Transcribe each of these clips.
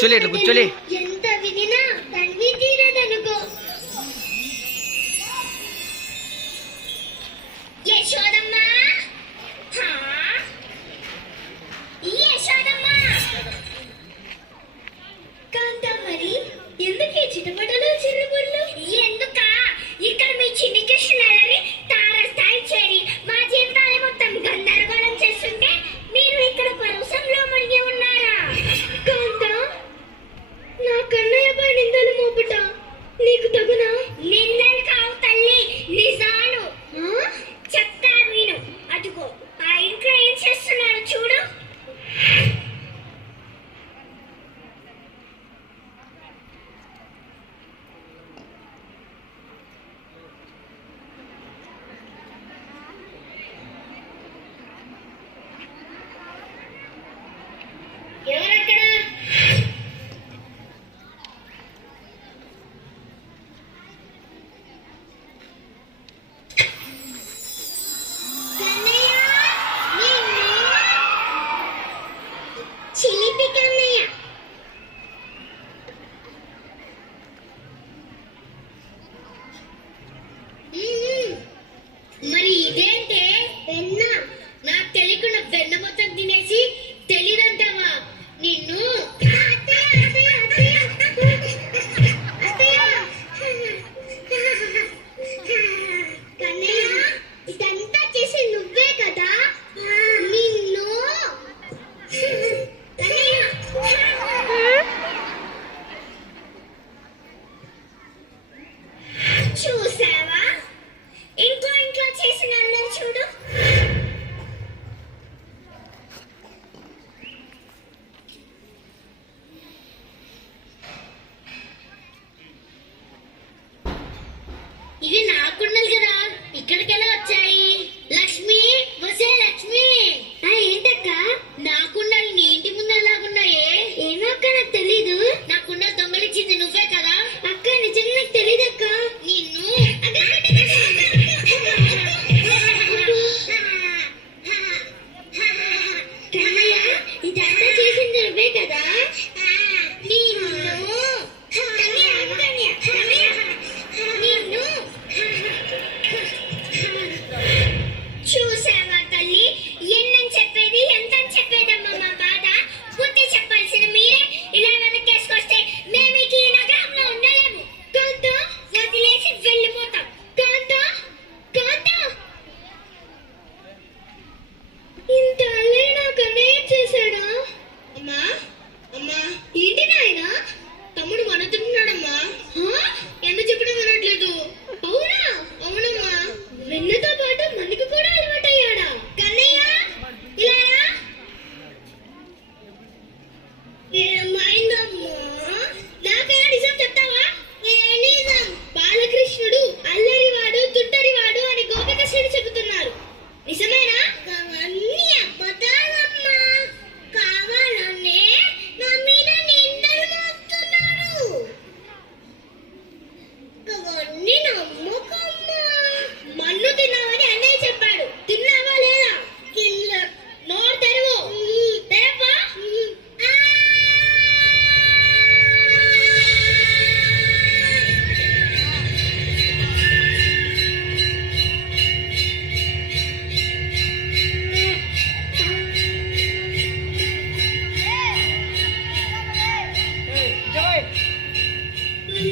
కూర్చోలే ఎంత వినినా తన్వి తీరదనుకో. యశోదమ్మా, యశోదమ్మా. కాంతామణి, ఎందుకే చిటపటలు చిరుబుర్లు? ఎందుక ఇక్కడ మీ చిన్ని కృష్ణాలని తారస్థాయి చేరి మా జీవితాన్ని మొత్తం గందరగోళం చేస్తుంటే మీరు ఇక్కడ పరవశంలో మునిగి ఉన్నారా? కాంత, నా కన్నయ్యపై నిందలు మోపుట నీకు తగునా? నిందలు కావు తల్లి, నిజాలు. చెప్తా విను. అటుకో ఆ ఇంట్లో ఏం చేస్తున్నాడు చూడు. ఎవరక్కడ? కన్నయ్య, నిన్ను. చిలిపి కన్నయ్య. మరి ఇదేంటే? వెన్న. నాకు తెలియకుండా వెన్న మొత్తం తినేసి తెలియదంటావా నిన్ను? కన్నయ్య, ఇదంతా చేసి నువ్వే కదా? నిన్ను. కన్నయ్య, చూసావా? ఇంట్లో చేసిన అందరు చూడు. ఇవి నాకున్నది కదా, ఇక్కడికెలా వచ్చాయి? లక్ష్మి, వసే లక్ష్మి. ఏంటక్క? నాకున్నది నీ ఇంటి ముందర లాగున్నాయే. ఏమో అక్క, నాకు తెలీదు. నాకున్న దొంగలిచ్చింది నువ్వే కదా? అక్క, నిజంగా నాకు తెలీదక్క. నిన్ను. కన్నయ్య, ఇదంతా చేసింది నువ్వే కదా? నిన్ను. నిన్ను. చూసావా తల్లి, ఎన్నని చెప్పేది ఎంతని చెప్పేదమ్మా మా బాధ. బుద్ధి చెప్పాల్సిన మీరే ఇలా వెనకేసుకొస్తే మేము ఈ నగరంలో ఉండలేము. కాంత, వదిలేసి వెళ్ళిపోతాం. కాంత, కాంత. ఇంత అల్లరి నా కన్నయ్య చేశాడా? అమ్మా, అమ్మా. ఏంటి నాయన? తమ్ముడు మనతున్నాడమ్మా. ఎందుకు చెప్పడం వినట్లేదు? అవునా? అవునమ్మా. వెన్నతో పాటు మనకు కూడా అలవాటయ్యాడా? కన్నయ్య, ఇలా రా. ఏమైందమ్మా? నాకైనా నిజం చెప్తావా? ఏ నిజం? బాలకృష్ణుడు అల్లరివాడు, తుంటరివాడు అని గోపికృష్ణుడు చెబుతున్నారు. నిజమేనా? అవన్నీ అబద్ధాలమ్మా. కావాలనే నా మీద నిందలు మోపుతున్నాడు. అవన్నీ నమ్మకమ్మా. మన్ను తిన్నావని అన్నయ్య చెప్పాడు. తిన్నావా లేదా? నోరు తెరువు. తెరవా?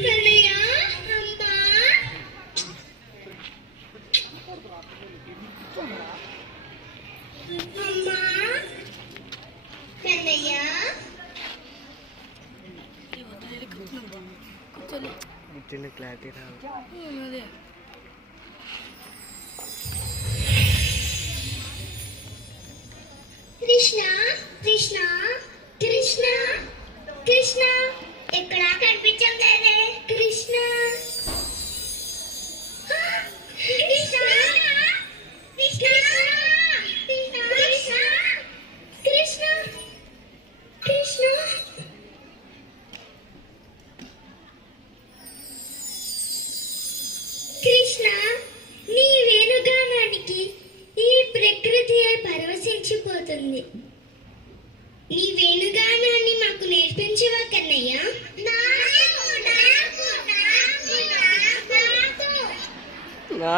కన్నయ్య, అమ్మా. అమ్మా, కన్నయ్య. క్లారిటీ రాదు. కృష్ణ, కృష్ణ, కృష్ణ, కృష్ణ. ఎక్కడా కనిపించలేదే కృష్ణ. కృష్ణ, కృష్ణ, కృష్ణ, కృష్ణ, కృష్ణ. కృష్ణ, నీ వేణుగానానికి ఈ ప్రకృతి పరవశించిపోతుంది. నీ వేణుగానాన్ని మాకు నేర్పించవా?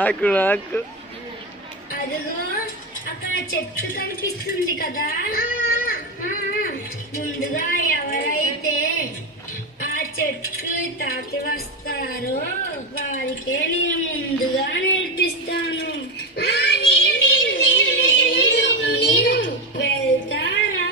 నాకు నాకు అదిగో అక్కడ చెట్టు కనిపిస్తుంది కదా, ముందుగా ఎవరైతే ఆ చెట్టు తాకి వస్తారో వారికే నేను ముందుగా నేర్పిస్తాను. వెళ్తారా?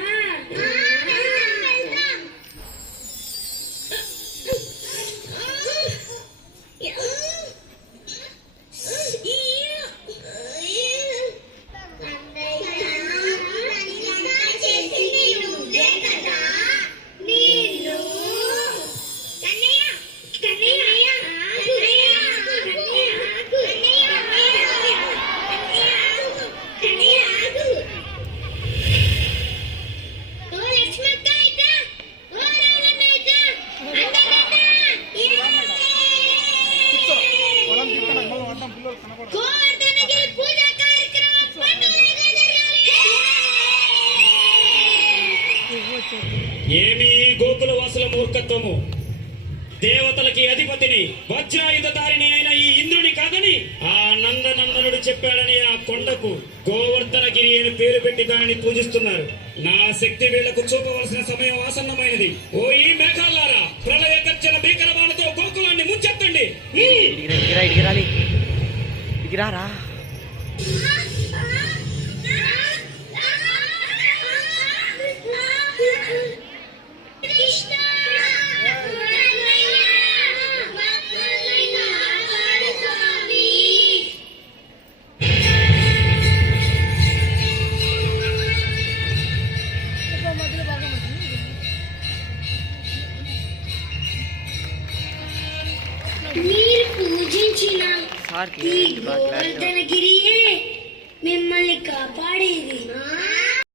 ఏమి గోకుల వాసుల మూర్ఖత్వము! దేవతలకి అధిపతిని వజ్రాయుధారిని అయిన ఈ ఇంద్రుని కాదని ఆ నందనందనుడు చెప్పాడని ఆ కొండకు గోవర్ధనగిరి అని పేరు పెట్టి దానిని పూజిస్తున్నారు. నా శక్తి వీళ్లకు చూపవలసిన సమయం ఆసన్నమైనది. ఓ ఈ మేఘాలారా, ప్రళయ గర్జన భీకరవాణతో గోకులాన్ని ముంచెత్తండి. ఇగిరారా మీరు పూజించిన సార్కి ఈ గోవర్ధనగిరియే